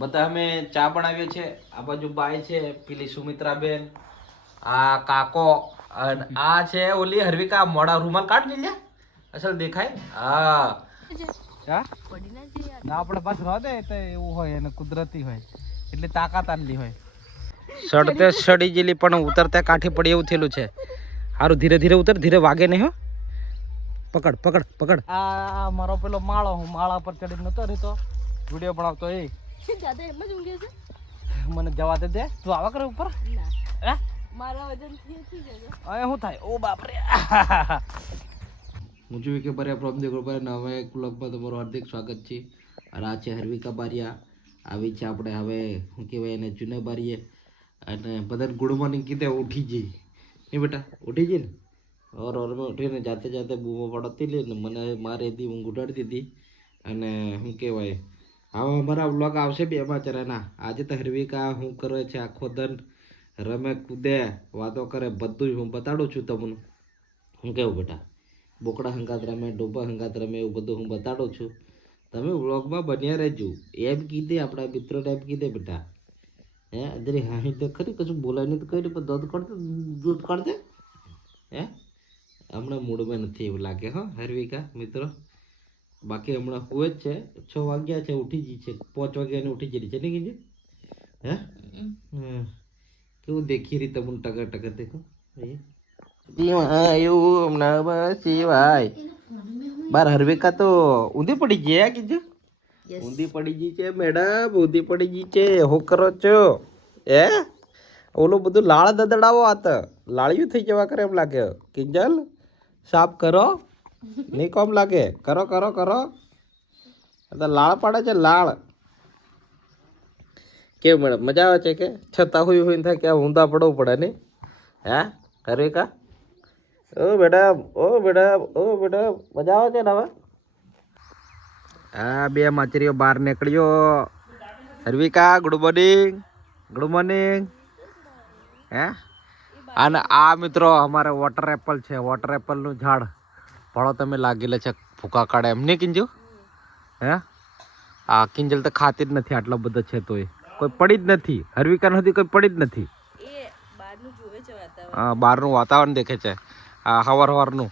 બધા અમે ચા બનાવીએ છીએ. આ બાજુ બાઈ છે, પેલી સુમિત્રાબેન, આ કાકો અને આ છે ઓલી હરવિકા. મોડા રૂમાલ કાઢ લીધા અસલ દેખાય. હા હા ના આપણે બસ રહો દે તો એવું હોય અને કુદરતી હોય એટલે તાકાત આટલી હોય. સડતે સડી જેલી પણ ઉતરતા કાઠી પડી એવું થયેલું છે. સારું ધીરે ધીરે ઉતર, ધીરે વાગે નહીં હો. પકડ પકડ પકડ. આ મારો પેલો માળો, હું માળા પર ચડી નતો રહેતો, વિડીયો બનાવતો. એ મને જવા દે, તું આવા કરે ઉપર. મારા વજન હવે શું થાય? ઓ બાપ રે. હું છું કે બરે પ્રમદેવ કૃપા નવા એક વ્લોગમાં તમારું હાર્દિક સ્વાગત છે. અને આ છે હરવિકા બારિયા. આવી છે આપણે હવે શું કહેવાય એને જૂને બારીએ. અને બધાને ગુડ મોર્નિંગ કીધે ઉઠી જઈ નહીં બેટા, ઉઠી જઈ ને. ઓર મેં ઉઠીને જાતે જાતે બૂમો પડતી લે ને મને મારે દી ઊંઘ ઉડાડી દીધી. અને શું કહેવાય હવે અમારા વ્લોગ આવશે 2 માં ચરાના. આજે તો હરવિકા શું કરે છે આખો દંડ રમે કૂદે વાતો કરે બધું જ હું બતાડું છું તમને. હું કેવું બેટા, બોકડા હંગાત રમે, ડોબા હંગાત રમે, એવું બધું હું બતાડું છું. તમે વ્લોગમાં બન્યા રહેજો. એમ કીધે આપણા મિત્રોને એમ કીધે બેટા. હે અરે હા તો ખરી, કશું બોલાય નહીં તો કઈ પણ દૂધ કાઢ દે. હે હમણાં મૂડમાં નથી એવું લાગે હો હરવિકા મિત્રો. બાકી હમણાં હોય જ છે. 6 વાગ્યા છે, ઉઠી ગઈ છે. 5 વાગ્યાને ઉઠી ગઈ છે નહીં કીધું? હે કેવું દેખી રહી તમને ટગર ટગર દેખો. એવું હમણાં બસ એ ભાઈ બાર હરવિકા તો ઊંધી પડી ગઈ. કીધું ઊંધી પડી ગઈ છે મેડમ, ઊંધી પડી ગઈ છે. હું કરો છો? હે ઓલું બધું લાળ દદડાવો આત લાળિયું થઈ જવા કરે એમ લાગે. કિંજલ સાફ કરો, નહીં કોમ લાગે. કરો કરો કરો. તો લાળ પાડે છે લાળ. કેવું મેડમ મજા આવે છે કે? છતાં હોય હોય થાય કે ઊંધા પડવું પડે નહીં? હે હરવિકા? ઓ મેડમ, ઓ મેડમ, ઓ મેડમ મજા આવે છે ને હવે? હા 2 માછરીઓ બહાર નીકળ્યો. હરવિકા ગુડ મોર્નિંગ, ગુડ મોર્નિંગ. હે અને આ મિત્રો અમારે વોટર એપલ છે. વોટર એપલનું ઝાડ ફળો તમે લાગેલા છે ભૂકા કાઢે એમ નહીં કિંજુ? હે આ કિંજલ તો ખાતી જ નથી આટલો બધો છે તોય કોઈ પડી જ નથી. હરવિકા નથી કોઈ પડી જ નથી. હા બહારનું વાતાવરણ દેખે છે. આ હવારનું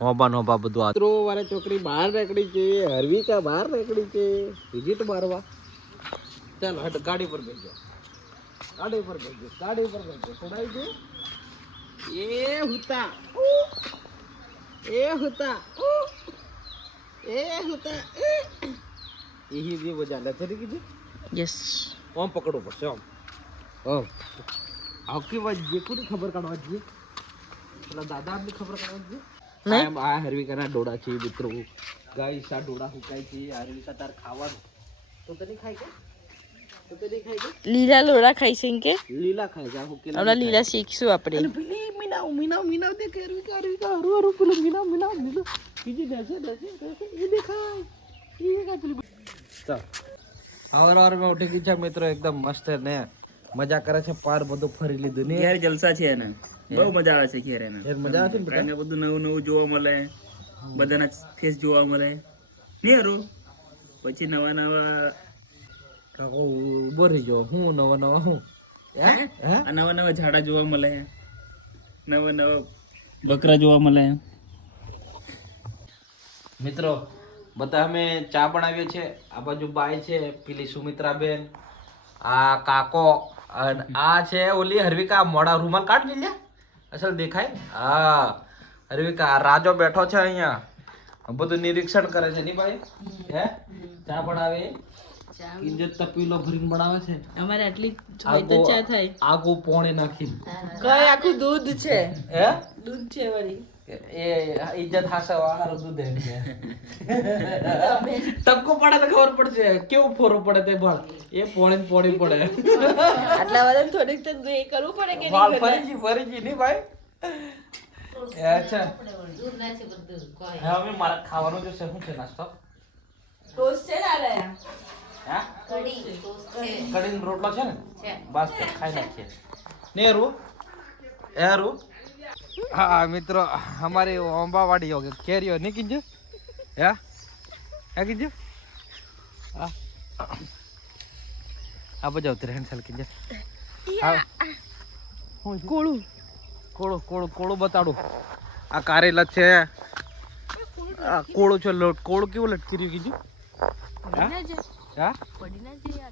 હોબા બધું આ વાળા છોકરી બહાર નીકળી છે. હરવિકા બહાર નીકળી છે વિઝિટ મારવા. ચાલ હટ ગાડી પર બેસજો, ગાડી પર બેસજો, ગાડી પર બેસજો. છોડાઈ છે એ હુતા, એ હુતા, એ હુતા. એ હિન્દી મજા નથી કીધું. યસ ઓમ પકડવું પડશે. ઓમ આખી વાત જે કોની ખબર કાઢવા જોઈએ? પેલા દાદા આપની ખબર કાઢવા જોઈએ. આ હરવિકાના ડોડા છે મિત્રો. ગાઈસ આ ડોડા હુકાય છે. હરવિકા તાર ખાવાનું તો તને ખાય કે? તો તને ખાય કે? લીલા લોડા ખાઈ છે કે? લીલા ખાય છે. હમણાં લીલા શીખશું આપણે. પેલી મીનાવ દે કે હરવિકા હરું પેલું મીનાવ બીજી દેશે એ દેખાય. એ દેખાય પેલી. ચાલ હવાર માં ઉઠી ગઈ છે મિત્રો. એકદમ મસ્ત ને મજા કરે છે. પાર બધું ફરી લીધું ને ઘેર જલસા છે એને. બહુ મજા આવે છે ઘેર એને. મજા આવે છે ને બધું નવું જોવા મળે, બધાના ફેસ જોવા મળે નહીં હારું. પછી નવા કાકો ઉભો રહી ગયો. હું નવા હું નવા ઝાડા જોવા મળે, નવા બકરા જોવા મળે. મિત્રો બધા અમે ચા બનાવીએ છીએ. આ બાજુ બાઈ છે, પેલી સુમિત્રાબેન, આ કાકો અને આ છે ઓલી હરવિકા. મોડા રૂમાલ કાઢ લીધા અસલ દેખાય. હા હરવિકા રાજો બેઠો છે અહીંયા, બધું નિરીક્ષણ કરે છે ની ભાઈ. હે ચા બનાવે ઇજ્જત તપીલો ભરીને બનાવે છે. અમારે આટલી હોય તો ચા થાય. આગુ પોણે નાખીને કઈ આખું દૂધ છે. હે દૂધ છે વળી. એ ઇજ્જત હાસવા હારું દૂધ એમ છે. ટપકો પડે તો ખબર પડશે કેવું ફોરું પડે તે બળ. એ પોણી પડે. આટલા બધા થોડીક તો એ કરવું પડે કે વાળ ફરીજી નહીં ભાઈ. અચ્છા હવે અમે મારે ખાવાનું જો છે. શું છે નાસ્તો? ટોસ્ટ છે ને આરે. હા કઢીનો રોટલો છે ને? બસ તો ખાઈ નાખીએ ને હેરું. હા મિત્રો અમારી અંબાવાડી હોગે કેરીઓ નહીં કીધું. હે કીધું? હા આ બજાવ તે રહેન સાલ કિંજલ હા કોળું કોળો કોળો કોળો બતાડો આ કારેલા છે આ કોળો છે કોળો કેવો લટકી રહ્યું કીધું હા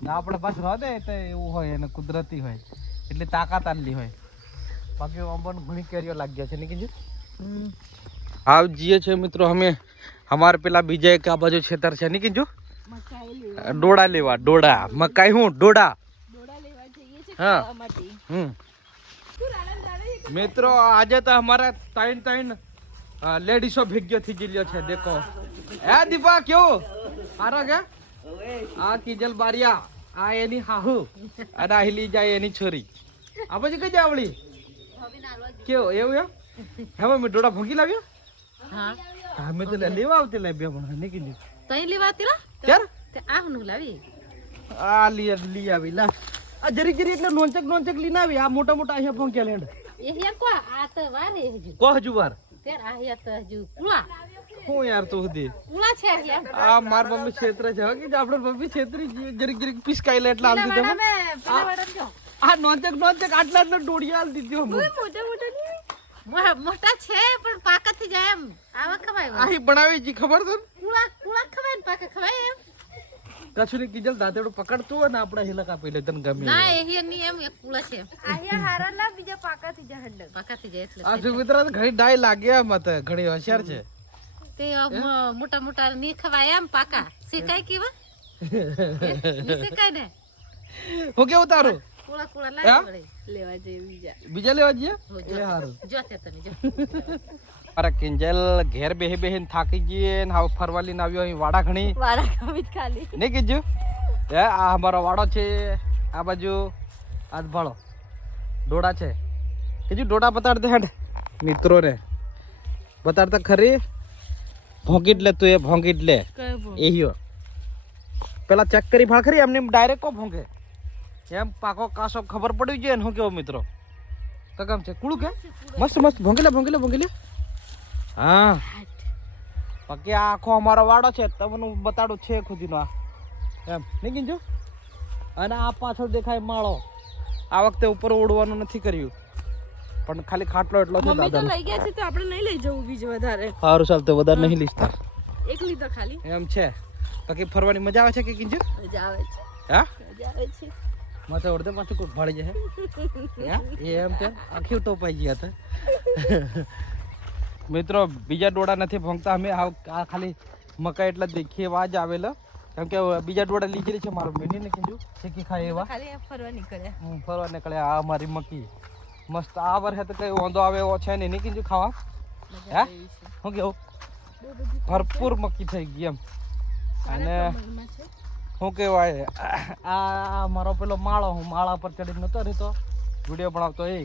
ના આપણે પાછું રહે દે તો એવું હોય અને કુદરતી હોય એટલે તાકાત આટલી હોય બાકી પણ ઘણી કેરીઓ લાગ્યા છે ને કીધું હા જીએ છે મિત્રો અમે અમારે પેલા બીજા એક આ બાજુ ખેતર છે ને કીધું ડોડા લેવા ડોડા મકાઈ હું ડોડા હા મિત્રો આજે તો અમારા ત્રણ લેડીસો ભેગ્યો થઈ ગયેલો છે દેખો હે દીપા કેવું હારો કે આ કિજલ બારિયા આ એની હાહુ અને આ હિલી જાય એની છોરી આ પછી કઈ જાવળી કેવું એવું એમ હે મમ્મી ડોડા ભોગી લાવ્યો હા અમે તો લેવા આવતી લાવ્યા પણ ને કીધું તઈ લેવા તેલા ચાર તે આ હું લાવી આ લઈ આવી લા આ જરી એટલે નોંચક લઈને આવી આ મોટા અહીંયા ભોંક્યા લેન્ડ એ હે કો આ તો વારે હજુ કો હજુ વાર તેર આ હે તો હજુ કુળા હું યાર તો હતી કુળા છે હે આ માર મમ્મી ક્ષેત્ર છે કે આપણે મમ્મી ક્ષેત્રી જરી પીસકાઈ લે એટલે આવતી તમે પેલા વડન જો આ નોંચક આટલા ડોડિયા આલ દીધી હું મોટા મોટા છે પણ પાકા થઈ જાય એમ આવા ખવાય આહી બનાવી જી ખબર છે કુળા ખવાય ને પાકા ખવાય એમ કશું ની કીજલ દાંતેડું પકડતું હોય ને આપણે હિલા કાપી લે તને ગમે ના એ હે ની એમ એક કુળા છે આયા હારા ના બીજા પાકા થઈ જાય હડ પાકા થઈ જાય એટલે આ સુમિત્રા ઘણી ડાય લાગ્યા મત ઘણી હોશિયાર છે તે મોટા ની ખવાય એમ પાકા શેકાય કેવા ની શેકાય ને હું કેવું તારું કુળા લાવી લેવા જઈએ બીજા લેવા જઈએ એ હારું જો તે તમે જો અરે કિંજલ ઘેર બેહીને થાકી ગઈ ને હાવ ફરવા લઈને આવ્યો અહીં વાડા ઘણી વાડા કમિત ખાલી નહીં કીધું હે આ અમારો વાડો છે આ બાજુ આજ ભાળો ડોડા છે કીધું ડોડા બતાડ દે હેડ મિત્રોને બતાડતા ખરી ભોંકીટ લે તું એ ભોંકીટ લે એ હિયો પેલા ચેક કરી ભાળ ખરી એમને ડાયરેક્ટ કો ભોંકે એમ પાકો કાસો ખબર પડી જોઈએ ને હું કેવો મિત્રો કગમ છે કુળું કે મસ્ત ભોંકી લે હા બાકી આ આખો અમારો વાડો છે તમને બતાડું છે ખુદીનો આ એમ નહીં કીધું અને આ પાછળ દેખાય માળો આ વખતે ઉપર ઉડવાનું નથી કર્યું પણ ખાલી ખાટલો એટલો છે મમ્મી તો લઈ ગયા છે તો આપણે નહીં લઈ જવું બીજું વધારે સારું ચાલ તો વધારે નહીં લીધા એક લીધા ખાલી એમ છે બાકી ફરવાની મજા આવે છે કે કીધું મજા આવે છે હા મજા આવે છે માથે અડધે પાછું કોઈ ભાળી જાય એમ કે આખી ટોપાઈ ગયા હતા મિત્રો બીજા ડોડા નથી ભોંકતા અમે આ ખાલી મકાઈ એટલા દેખીએ વાજ આવેલા કેમ કે બીજા ડોડા લીધેલી છે મારું મેની કીધું શીખી ખાય એવા ખાલી ફરવા નીકળ્યા ફરવા નીકળ્યા આ મારી મકી મસ્ત આ વર્ષે તો કઈ વાંધો આવે એવો છે નહીં કીધું ખાવા હે શું કેવું ભરપૂર મકી થઈ ગઈ એમ અને શું કહેવાય આ મારો પેલો માળો હું માળા પર ચડીને નતો રહેતો વિડીયો બનાવતો એ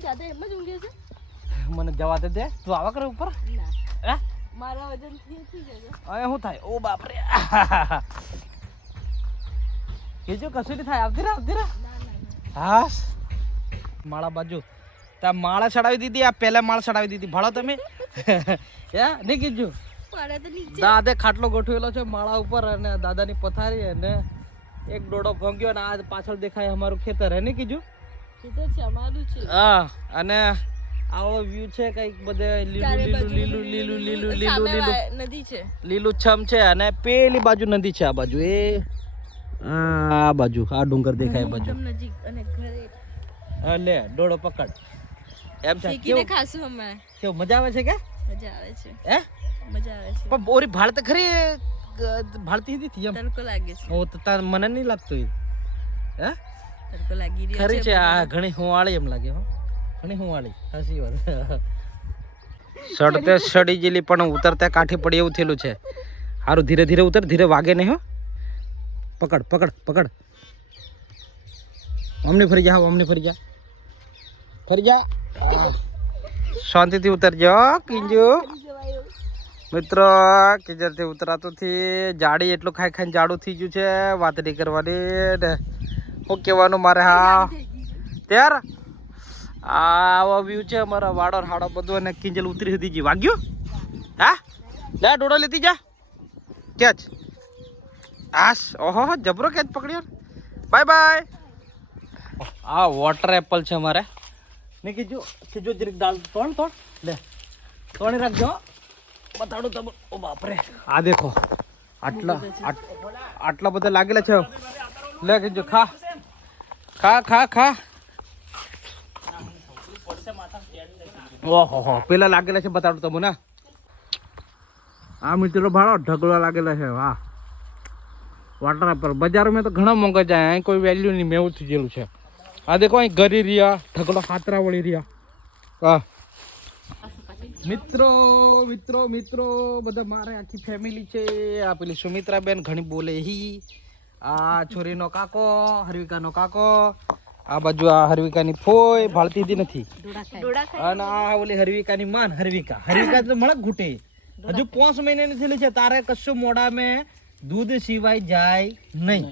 દાદા એમ જ ઊંઘે છે મને જવા દે તું આવા કરે ઉપર ના મારા વજન થી જજો હવે શું થાય ઓ બાપ રે કેજો કશું નહીં થાય આવતી રે હા માળા બાજુ તા માળા ચડાવી દીધી આ પહેલા માળ ચડાવી દીધી ભાડો તમે હે નહીં કીધું દાદે ખાટલો ગોઠવેલો છે માળા ઉપર અને દાદાની પથારી અને એક ડોડો ભોંગ્યો અને આ પાછળ દેખાય અમારું ખેતર હે ને કીધું ખેતર છે અમારું છે હા અને આવો વ્યૂ છે કઈક બધે લીલું નદી છે લીલું છમ છે અને પેલી બાજુ નદી છે આ બાજુ એ આ બાજુ આ ડુંગર દેખાય બાજુ નજીક અને ઘરે લે ડોડો પકડ એમ છે શીખીને ખાશું અમે કેવું મજા આવે છે કે મજા આવે છે હે મજા આવે છે પણ બોરી ભાળ તો ખરી ભાળતી હતી એમ તડકો લાગે છે ઓ તો તાર મને નહીં લાગતું હે તડકો લાગી રહ્યો ખરી છે આ ઘણી હુંવાળી એમ લાગે હો ઘણી હુંવાળી હાસી વાત સડતે સડી જેલી પણ ઉતરતા કાઠી પડી એવું થયેલું છે સારું ધીરે ધીરે ઉતર ધીરે વાગે નહીં હો પકડ અમની ફરી જા શાંતિથી ઉતરજો કિંજુ મિત્રો કિંજરથી ઉતરાતું થી જાડી એટલું ખાઈને જાડું થઈ ગયું છે વાત નહીં કરવાની ને શું કહેવાનું મારે હા ત્યાર આવો વ્યૂ છે અમારા વાડો હાડો બધું અને કિંજલ ઉતરી સુધી જી વાગ્યું હા લે ડોડો લેતી જા કેચ આસ ઓહો જબરો કેચ પકડ્યો બાય બાય. આ વોટર એપલ છે અમારે. ને કીજો જરીક દાલ તોડ લે તોડી રાખજો. બતાડું તમે. ઓ બાપરે આ દેખો આટલા બધા લાગેલા છે. લે કીજો ખા ખા ખા ખા. ઓહો પેલા લાગેલા છે બતાડું તમને. આ મિત્રો ભાડો ઢગલો લાગેલા છે. વાહ વોટર એપલ બજારમાં તો ઘણા મોંઘા જાય. અહીં કોઈ વેલ્યુ નહીં. મેવું થઈ ગયેલું છે. આ દેખો અહીં ગરી રહ્યા ઢગલો ખાતરા વળી રહ્યા. હા મિત્રો મિત્રો મિત્રો બધા મારે આખી ફેમિલી છે. આ પેલી સુમિત્રાબેન ઘણી બોલે હી. આ છોરીનો કાકો હર્વિકાનો કાકો. આ બાજુ આ હર્વિકાની ફોય ભાળતી જ નથી. અને આ ઓલી હર્વિકાની માન હર્વિકા તો મળક ઘૂટે. હજુ 5 મહિનાની થયેલી છે. તારે કશું મોડા મેં દૂધ સિવાય જાય નહીં.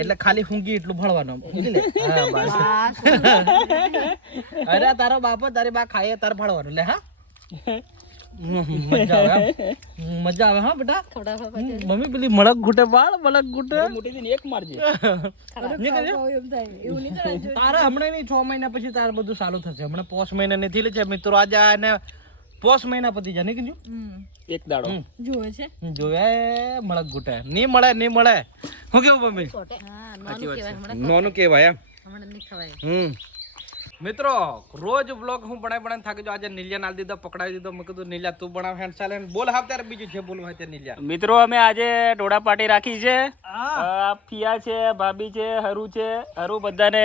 એટલે ખાલી ફૂંકી એટલું ભળવાનું. અરે તારો બાપો તારી બા ખાય તારે ભળવાનું. લે હા મજા આવે હા બેટા. મમ્મી પેલી મળક ઘૂટે બાળ મળક ઘૂટે એક મારજે. તારે હમણાં નહીં 6 મહિના પછી તારે બધું ચાલુ થશે. હમણાં 5 મહિના ની થયેલી છે મિત્રો. આજે અને 5 મહિના પછી જાય નહીં એક દાડો જોવે છે. જોવે મળક ઘૂટે નહીં મળે. હું કેવું મમ્મી નોનું કેવાય એમ. મિત્રો રોજ બ્લોગ હું બનાવી થાકી જાઉં. આજે નીલિયા નાલ દીધો પકડાવી દીધો. મેં કીધું નીલિયા તું બનાવ હેન્ડ ચાલે બોલ. હા ત્યારે બીજું છે બોલવું હોય ત્યારે નીલિયા. મિત્રો અમે આજે ડોડા પાર્ટી રાખી છે. ફિયા છે ભાભી છે હરુ છે. હરુ બધાને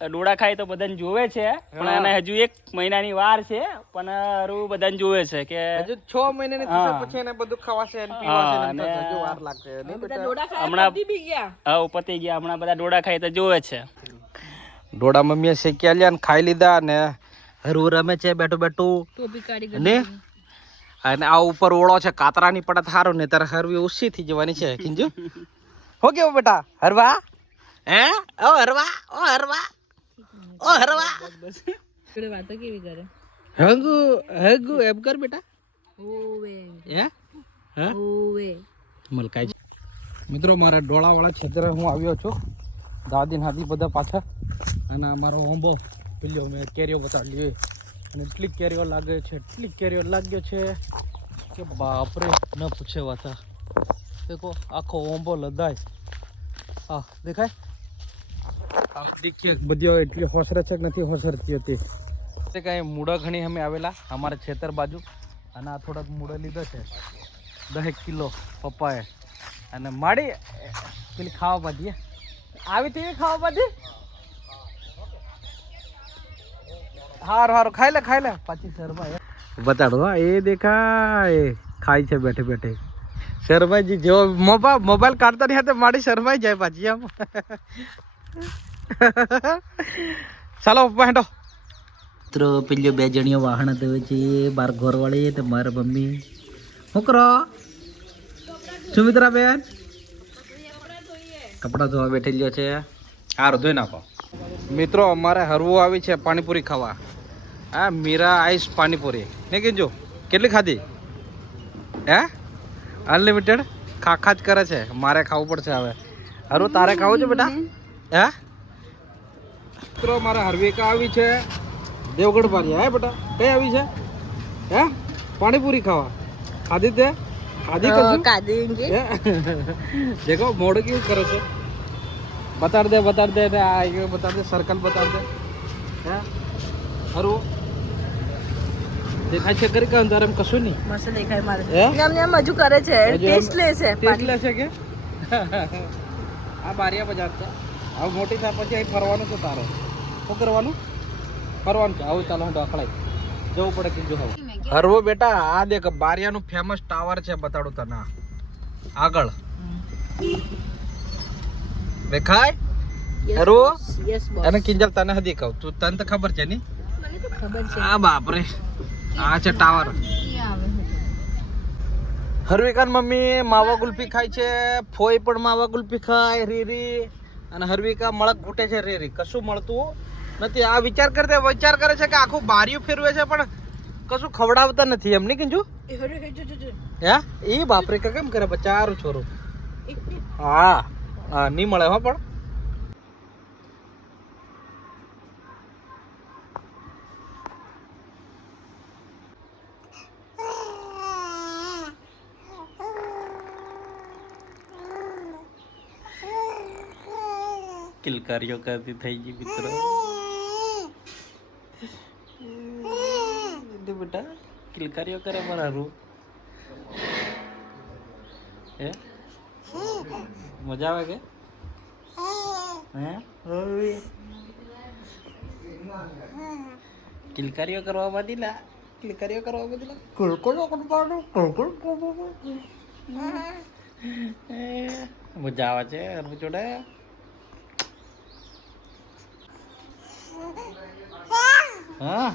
ડોડા ખાય તો બધાને જોવે છે. પણ એને હજુ 1 મહિનાની વાર છે. પણ હરુ બધાને જોવે છે કે હજુ 6 મહિનાની થશે પછી એને બધું ખવાશે અને પીવાશે ને હજુ વાર લાગશે. હમણાં પતી ગયા. હમણાં બધા ડોડા ખાય તો જોવે છે. ડોડા મમ્મીએ શેક્યા લ્યા ને ખાઈ લીધા. ને હરુ રમે છે બેઠું ને. અને આ ઉપર ઓળો છે કાતરાની પડત સારું ને તારે હરવી ઓછી થઈ જવાની છે. કિંજુ હો કેવું બેટા હરવા હે ઓ હરવા વાતો કેવી કરે. હગુ એમ કર બેટા. મલકાય છે. મિત્રો મારા ડોળાવાળા છેતરે હું આવ્યો છું. દાદી હાથી બધા પાછા. અને અમારો ઓંબો પેલ્યો મેં કેરીઓ બતાડી. અને એટલી કેરીઓ લાગ્યો છે કે બાપરે ન પૂછે વાતા. દેખો આખો ઓંબો લદાય. હા દેખાય બધી એટલી હોસરે છે કે નથી હોસરતી હતી. કઈ મૂળા ઘણી અમે આવેલા અમારા ખેતર બાજુ. અને આ થોડાક મૂળા લીધા છે 10 કિલો પપ્પાએ. અને માડી પેલી ખાવા બાજી આવી તેવી ખાવા બાજી. હારું ખાઈ લે પાછી શરમાય. બતાડો હા એ દેખાય ખાય છે બેઠે. શરમાઈજી જેવો મોબાઈલ કાઢતા નહીં હતા માડી શરમાઈ જાય પાછી આમ. ચાલો પપ્પા હેઠો. મિત્રો પેલી 2 જણીઓ વાહન ધોવે છે. બાર ઘરવાળી તો મારા મમ્મી શું કરો સુમિત્રા બેન કપડા ધોવા બેઠેલી છે. સારું ધોઈ નાખો. મિત્રો અમારે હરવું આવી છે પાણીપુરી ખાવા. હા મીરા આઈસ પાણીપુરી ને કીધું કેટલી ખાધી હે અનલિમિટેડ ખા જ કરે છે. મારે ખાવું પડશે હવે. હરવું તારે ખાવું છે બેટા હે. મિત્રો મારે હર્વિકા આવી છે દેવગઢ પારિયા. હે બેટા કઈ આવી છે હે પાણીપુરી ખાવા. ખાધી તે ખાધી દેખો મોઢું કેવું કરે છે. બતાડ દે સર્કલ બતાડ દે. હે હરવું દેખાય છે કરી કે અંદર એમ કશું નહીં મસ્ત દેખાય મારે. હજુ કરે છે ટેસ્ટ લે છે કે આ બારિયા બજાર છે. હવે મોટી થાય પછી અહીં ફરવાનું છે તારે. શું કરવાનું ફરવાનું છે. આવું ચાલો હું અકળાઈ જવું પડે કે જો હરવો બેટા આ દેખ બારિયાનું ફેમસ ટાવર છે બતાડું તને આગળ દેખાય. હરવો અને કિંજલ તને હદી કહું તું તને તો ખબર છે ની. આ બાપરે આ છે ટાવર. હર્વિકાન મમ્મી માવા ગુલ્ફી ખાય છે. ફોઈ પણ માવા ગુલ્ફી ખાય રીરી. અને હર્વિકા મળક ઘૂટે છે રીરી. કશું મળતું નથી. આ વિચાર કરે છે કે આખું બારિયું ફેરવે છે પણ કશું ખવડાવતા નથી એમ નહીં કીધું હે. એ બાપરે કેમ કરે બચારું છોરું. હા નહીં મળે હો પણ કિલકારીઓ કરતી થઈ ગઈ મિત્રો. બેટા કિલકારીઓ કરે મારું. હે મજા આવે કે હે કિલકારીઓ કરવા માંડી લા. કિલકારીઓ કરવા માંડી લા. મજા આવે છે હરુ જોડે. હા